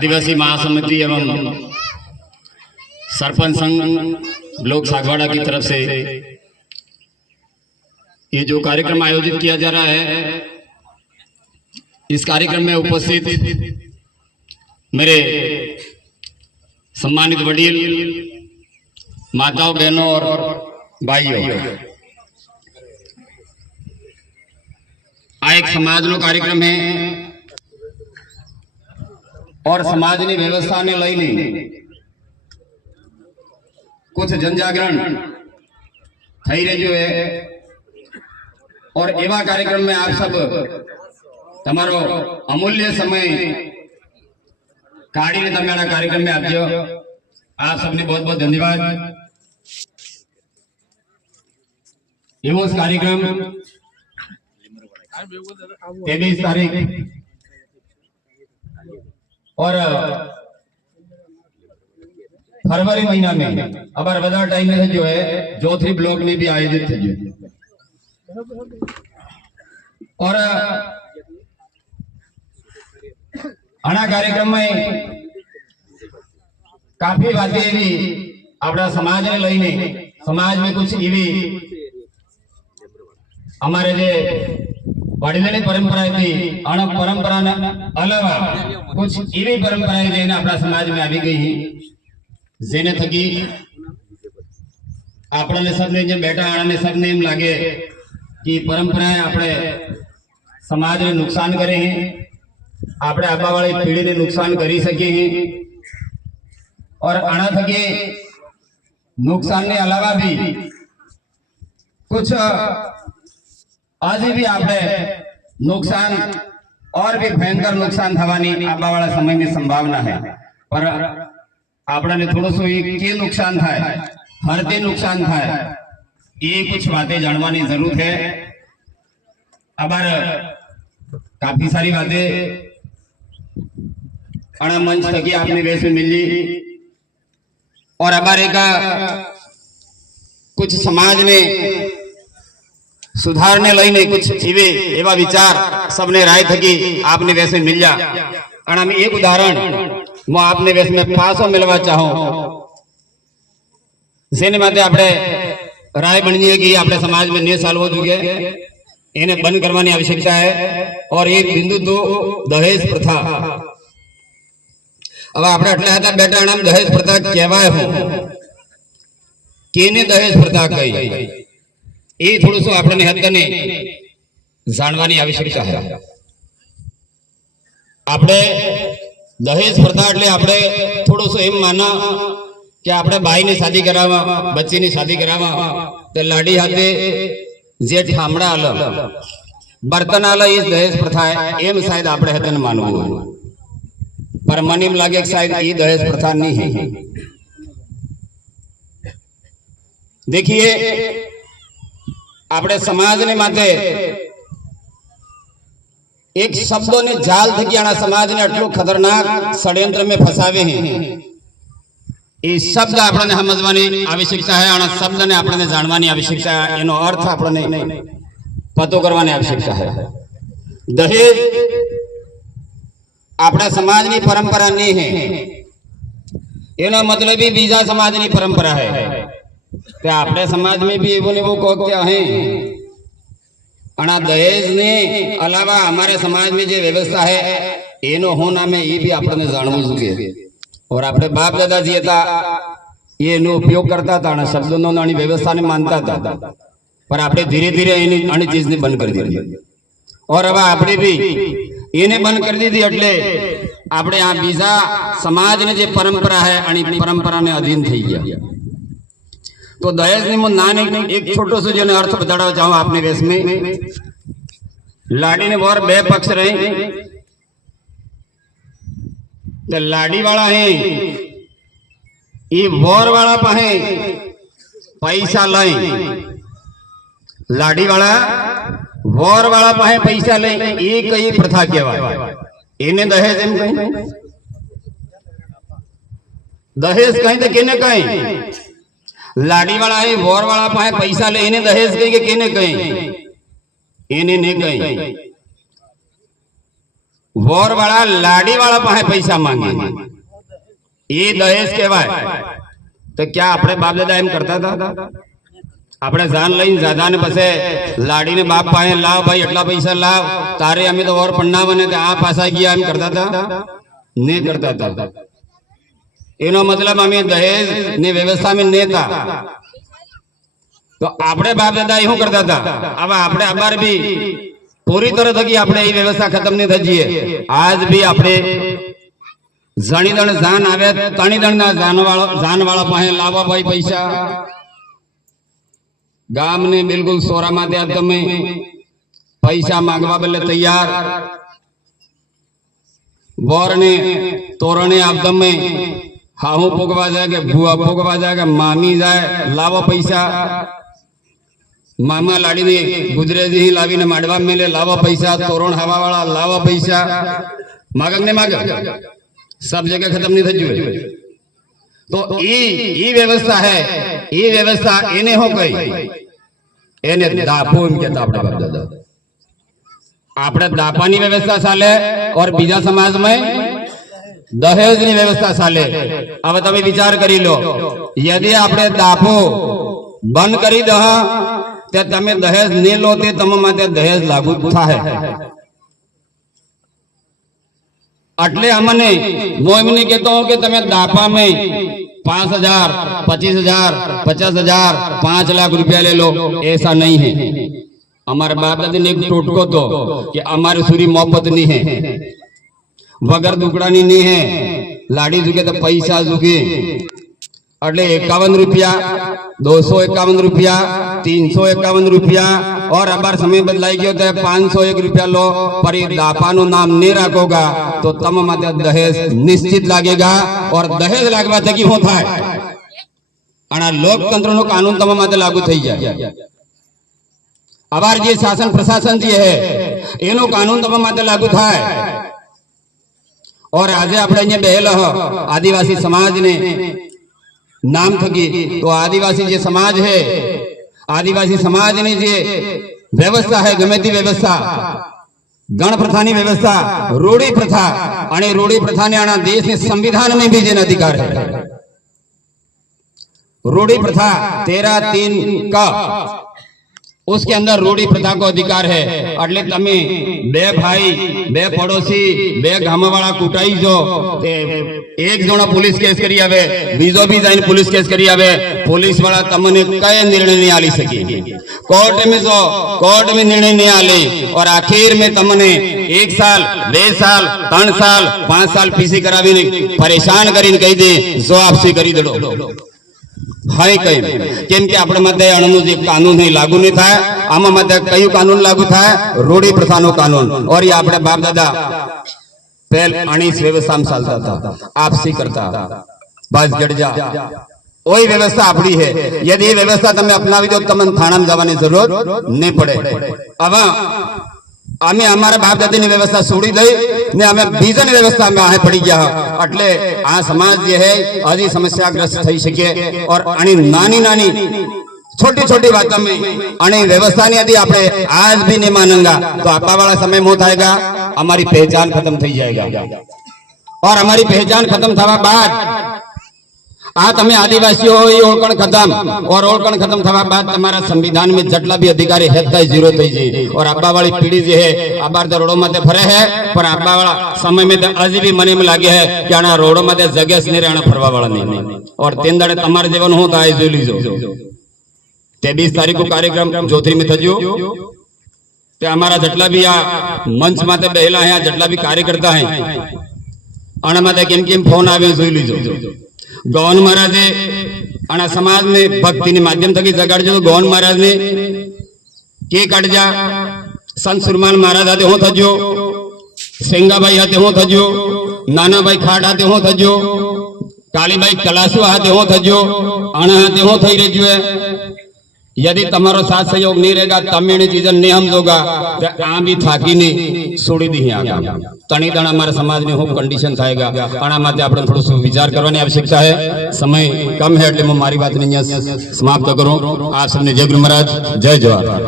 आदिवासी महासमिति एवं सरपंच संघ ब्लॉक सागवाड़ा की तरफ से ये जो कार्यक्रम आयोजित किया जा रहा है, इस कार्यक्रम में उपस्थित मेरे सम्मानित वडील, माताओं, बहनों और भाइयों, आ एक समाजनो कार्यक्रम है और समाजनी व्यवस्था ने लईने कुछ जनजागरण थई रह्यो है और एवा कार्यक्रम में आप सब तमारो अमूल्य समय काढ़ीने तमे आ कार्यक्रम में आप्यो। आप सबने बहुत बहुत धन्यवाद। एवो कार्यक्रम 23 तारीख और फरवरी महीना में अबार बधा टाइम में जो है जोथरी ब्लॉक में भी आयोजित थी और आना कार्यक्रम में काफी बातें एवी अपना समाज ने लईने समाज में कुछ एवी हमारे जे वडीलोनी परंपरा थी अण परंपरा अलावा कुछ एवी परंपराएं जेने अपना समाज में આવી ગઈ जेने थकी आपने सबने जे बैठा आने सबने एम लागे कि परंपराएं आपणे समाज ने नुकसान करे हैं, आपणे आबा वाली पीढ़ी ने नुकसान करी सके हैं और आना थके नुकसान ने अलावा भी कुछ आज भी आपने नुकसान और भी भयंकर नुकसान थवानी आबा वाला समय में संभावना है, पर आपने थोड़ो सो के नुकसान थाय हरते नुकसान थाय ये कुछ बातें जानवानी जरूरत है। अबार काफी सारी बातें अणा मंच थकी आपने वैसे मिली और अबारे का कुछ समाज ने सुधारने लईने कुछ एवा विचार सबने राय थकी आपने वैसे मिल जा। अणा में एक उदाहरण मैं आपने वैसे में पासो मिलवा चाहूं जेने माटे आपणे राय बनी कि आपणे समाज में ने चालवो जोईए, एने बंद करवानी आवश्यकता है। और एक बिंदु तो दहेज प्रथा। अब आपणे आटला हता बेटा नाम दहेज प्रथा कहेवाय हो केने दहेज प्रथा कही ये थोड़ो सो आपणे हदने जाणवानी आवश्यकता है। आपणे दहेज प्रथा એટલે આપણે થોડો સો એમ માના કે આપણે ભાઈને શાદી કરાવવા, બચ્ચીની શાદી કરાવવા તો લાડી હાથે જે ઠામડા આલે બર્તન આલે એ દહેજ પ્રથા એમ શાયદ આપણે હતન માનવું, પર મને એમ લાગે કે શાયદ એ દહેજ પ્રથા નહીં है। देखिए આપણે સમાજને માટે एक शब्दों ने जाल थकी आना समाज ने आटलो खतरनाक षड्यंत्र में फसावे हैं। ये शब्द आपने समझवानी आवश्यकता है, आना शब्द ने आपने जानवानी आवश्यकता है, एनो अर्थ आपने पतो करवानी आवश्यकता है। दहेज अपना समाज की परंपरा नहीं है, एनो मतलब ही बीजा समाज की परंपरा है। क्या अपने समाज में भी एवं ने वो क्या है अणा दहेज ने अलावा हमारे समाज में जो व्यवस्था है एनो होना में ये भी आपने जानवू जोईए। और आपने बाप दादाजी था ये नो उपयोग करता था, शब्दों नो आनी व्यवस्था ने मानता था, पर आपने धीरे धीरे आनी चीज ने बंद कर दी और अब आपने भी इन्हें बंद कर दी थी એટલે આપણે આ બીજા સમાજ ने जो परंपरा है आनी परंपरा ने अधीन થઈ ગયા। तो दहेज ने नाने एक छोटो सो जो अर्थ बताड़ा चाहूँ आपने वेश में लाडी ने और बे पक्ष रहे तो लाडी वाला है ये वोर वाला पाहे पैसा लई, लाडी वाला वोर वाला पाहे पैसा ले ये कई प्रथा कहवाय। इन्हें दहेज एम कहीं दहेज कहीं तो केने कहीं लाडी वाला है वोर वाला पाए पैसा ले इन्हें दहेज कही के केने कही इन्हें नहीं कही वोर वाला लाड़ी वाला पाहे पैसा मांगे ये दहेज कहवाय। तो क्या अपने बाप दादा एम करता था? अपने जान लई ज्यादा ने पसे लाड़ी ने बाप पाए लाव भाई एटला पैसा लाव तारे अमी तो और पन्ना बने थे आ पासा किया एम करता था? नहीं करता था। एनो मतलब अमी दहेज ने व्यवस्था में नहीं था। तो अपने बाप दादा यूं करता था। अब अपने अबार भी पूरी तरह थकी अपने ये व्यवस्था खत्म नहीं थजीए। आज भी अपने जानी दण जान आवे तणी दण ना जान वाला पाहे लावा भाई पैसा गाम ने बिल्कुल सोरा माते તમે पैसा मांगवा बदले तैयार बोर ने तोरणे आपदम में हाहू पोगवा जाएगा बुआ पोगवा जाएगा मामी जाए लावा पैसा मामा लाड़ी ने गुजरे जी लावी ने माडवा मेले लावा पैसा तोरण हवा वाला लावा पैसा मागक ने माग सब जगह खत्म नहीं थी। तो ई व्यवस्था है ये व्यवस्था एने हो गई एने दापो एम कहता अपने बाप दादा आपने दापानी व्यवस्था चाले और बीजा समाज में दहेज नी व्यवस्था चाले। अब तमे विचार करी लो यदि आपने दापो बंद करी दह ते तमे दहेज ने लो ते तम माटे दहेज लागू थाहे। अटले हमने वो एमने कहता हूं कि तमे दापा में 5,000 25,000 50,000 5 लाख रुपया ले लो ऐसा नहीं है। हमारे बाप दादी ने एक टोटको तो कि हमारी सूरी मोहब्बत नहीं है वगर दुकड़ानी नहीं है लाड़ी जुके तो पैसा जुके अटले 51 रुपया 251 रुपया 351 रुपया और अबार समय बदलाई गयो तो 501 रुपया लो पर ये दापा नु नाम नहीं रखोगा तो तम माते दहेज निश्चित लागेगा और दहेज लागवा थकी होता है अना लोकतंत्र नो कानून तम माते लागू थई जाए। अबार जे शासन प्रशासन जे है एनो कानून तम माते लागू थाय। और आज आपणे अहींया बेहेला आदिवासी समाज ने नाम थकी तो आदिवासी जे समाज है आदिवासी समाज ने जे व्यवस्था है गमे ती व्यवस्था गण प्रथानी व्यवस्था रूढ़ी प्रथा आणि रूढ़ी प्रथा ने आना देश ने संविधान में भी जेना अधिकार है। रूढ़ी प्रथा 13(3) का उसके अंदर रूढ़ी प्रथा को अधिकार है। अटले तमे बे भाई बे पड़ोसी बे गामवाड़ा कूटाई जो एक जोना पुलिस केस करी आवे बीजो भी जाइन पुलिस केस करी आवे पुलिस वाला तमने कई निर्णय नहीं आली सकी कोर्ट में निर्णय नहीं आले और आखिर में तमने 1 साल 2 साल 3 साल 5 साल पीसी करावी परेशान करीने कही दे जो आपसी करी दो हाय कई केम के अपने मध्य अणु जे कानून है लागू नहीं था आम मध्य कई कानून लागू था रूढ़ी प्रथा नो कानून और ये अपने बाप दादा पहल अणीस व्यवस्था में चलता था आपसी करता बस जड़जा वही व्यवस्था अपनी है। यदि ये व्यवस्था तमे अपनावी दो तमन थाना में जवानी जरूरत नहीं पड़े। अब અમે અમારા બાપ દાદીની વ્યવસ્થા છોડી દઈ ને અમે બીજાની વ્યવસ્થા में आहे પડી ગયા એટલે આ સમાજ જે है હજી સમસ્યાગ્રસ્ત થઈ શકે और આની નાની નાની छोटी छोटी बातों में અને व्यवस्था नहीं यदि આપણે आज भी नहीं मानेंगे तो आपा वाला समय में आएगा हमारी पहचान खत्म थी जाएगा और हमारी पहचान खत्म थवा बाद आ तमे आदिवासी हो ये ओळखण खत्म और ओळखण खत्म थवा बाद तुम्हारा संविधान में जटला भी अधिकारी है तय जीरो थई जी और अब्बा वाली पीढ़ी जे है अबार तो रोडो माते फरे है पर अब्बा वाला समय में आज भी मने में लागे है कि आना रोडो माते जगह नहीं रहना फरवा वाला नहीं और तीन दाड़े तुम्हारे जीवन होता है जोई लीजो 23 तारीख को कार्यक्रम जोधरी में थजो ते हमारा जटला भी आ मंच माते बेला है जटला भी कार्यकर्ता है आना माते केम केम फोन आवे जोई लीजो गौन महाराज ने समाज में भक्ति ने माध्यम थकी जगाड़जो गौन महाराज ने के काट जा संत सुरमान महाराज आते हो थजो सेंगा भाई आते हो थजो नाना भाई खाट आते हो थजो काली भाई कलासु आते हो थजो अणा आते हो थई रहियो है। यदि तमारो साथ सहयोग नहीं रहेगा तमिल चीजन नहीं समझोगा तो आ भी थाकी नहीं छोड़ी दी आगा तणी तण हमारे समाज में खूब कंडीशन थाएगा आना माटे आपणे थोड़ो सो विचार करवानी आवश्यकता है। समय कम है એટલે मैं मारी बात नहीं समाप्त करूं। आप सबने जय गुरु महाराज जय जवाहर।